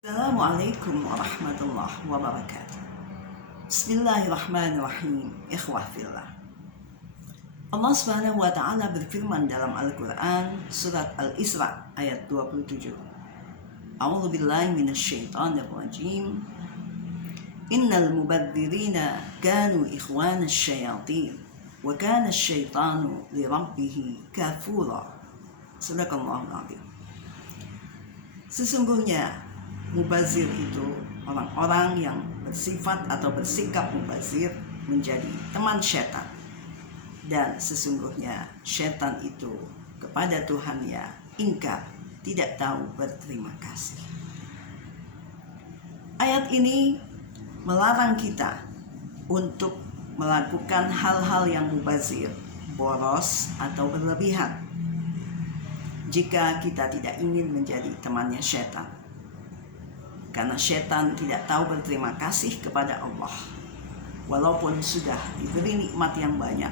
Assalamualaikum warahmatullahi wabarakatuh. Bismillahirrahmanirrahim. Ikhwah fillah. Allah Subhanahu wa taala berfirman dalam Al-Qur'an surat Al-Isra ayat 27. A'udzu billahi minasyaitonir rajim. Innal mubadzirina kanu ikhwanasy syayatin wa kana asyaitanu li rabbih kafura. Sadaqallahul azim. Sesungguhnya mubazir itu orang-orang yang bersifat atau bersikap mubazir menjadi teman setan. Dan sesungguhnya setan itu kepada Tuhannya ingkar, tidak tahu berterima kasih. Ayat ini melarang kita untuk melakukan hal-hal yang mubazir, boros atau berlebihan jika kita tidak ingin menjadi temannya setan. Karena setan tidak tahu berterima kasih kepada Allah. Walaupun sudah diberi nikmat yang banyak,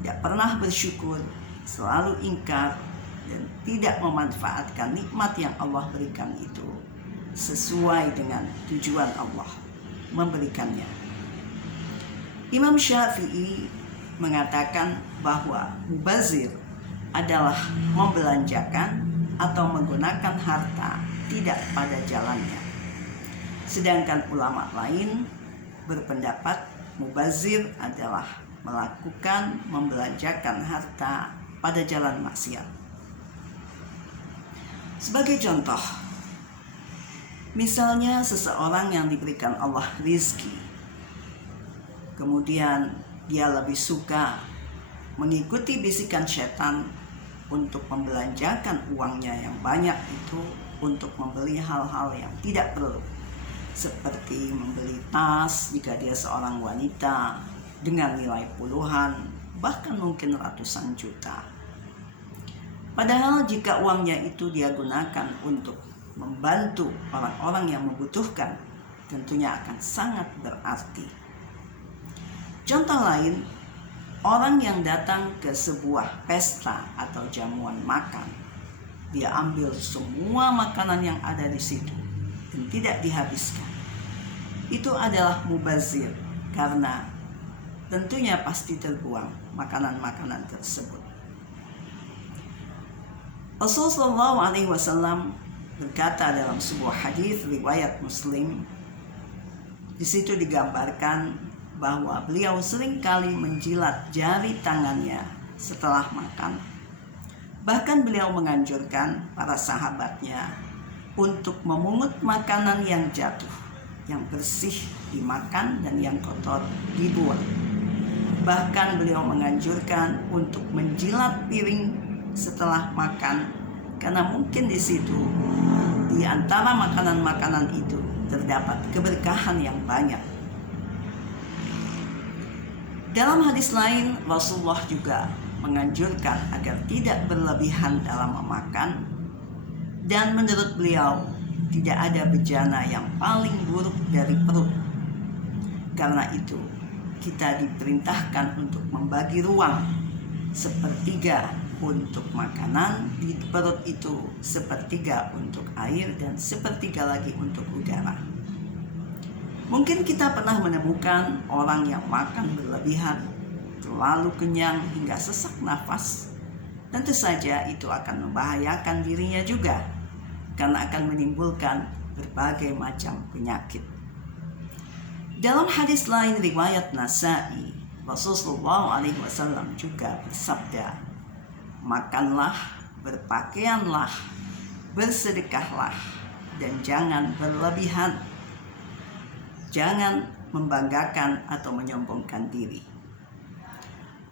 tidak pernah bersyukur, selalu ingkar, dan tidak memanfaatkan nikmat yang Allah berikan itu sesuai dengan tujuan Allah memberikannya. Imam Syafi'i mengatakan bahwa mubazir adalah membelanjakan atau menggunakan harta tidak pada jalannya. Sedangkan ulama lain berpendapat mubazir adalah membelanjakan harta pada jalan maksiat. Sebagai contoh, misalnya seseorang yang diberikan Allah rizki, kemudian dia lebih suka mengikuti bisikan setan untuk membelanjakan uangnya yang banyak itu untuk membeli hal-hal yang tidak perlu, seperti membeli tas jika dia seorang wanita dengan nilai puluhan bahkan mungkin ratusan juta. Padahal jika uangnya itu dia gunakan untuk membantu orang-orang yang membutuhkan, tentunya akan sangat berarti. Contoh lain, orang yang datang ke sebuah pesta atau jamuan makan, dia ambil semua makanan yang ada di situ dan tidak dihabiskan. Itu adalah mubazir karena tentunya pasti terbuang makanan-makanan tersebut. Rasulullah SAW berkata dalam sebuah hadis riwayat Muslim, di situ digambarkan bahwa beliau seringkali menjilat jari tangannya setelah makan. Bahkan beliau menganjurkan para sahabatnya untuk memungut makanan yang jatuh, yang bersih dimakan dan yang kotor dibuang. Bahkan beliau menganjurkan untuk menjilat piring setelah makan, karena mungkin di situ di antara makanan-makanan itu terdapat keberkahan yang banyak. Dalam hadis lain, Rasulullah juga menganjurkan agar tidak berlebihan dalam memakan, dan menurut beliau tidak ada bejana yang paling buruk dari perut. Karena itu kita diperintahkan untuk membagi ruang, sepertiga untuk makanan di perut itu, sepertiga untuk air, dan sepertiga lagi untuk udara. Mungkin kita pernah menemukan orang yang makan berlebihan, terlalu kenyang hingga sesak nafas. Tentu saja itu akan membahayakan dirinya juga, karena akan menimbulkan berbagai macam penyakit. Dalam hadis lain riwayat Nasa'i, Rasulullah SAW juga bersabda, makanlah, berpakaianlah, bersedekahlah, dan jangan berlebihan. Jangan membanggakan atau menyombongkan diri.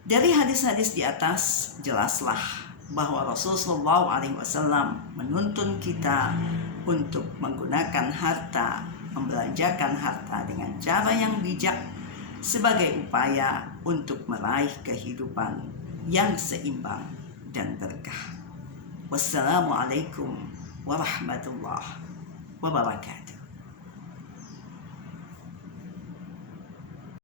Dari hadis-hadis di atas jelaslah bahwa Rasulullah SAW menuntun kita untuk menggunakan harta, membelanjakan harta dengan cara yang bijak sebagai upaya untuk meraih kehidupan yang seimbang dan berkah. Wassalamualaikum warahmatullahi wabarakatuh.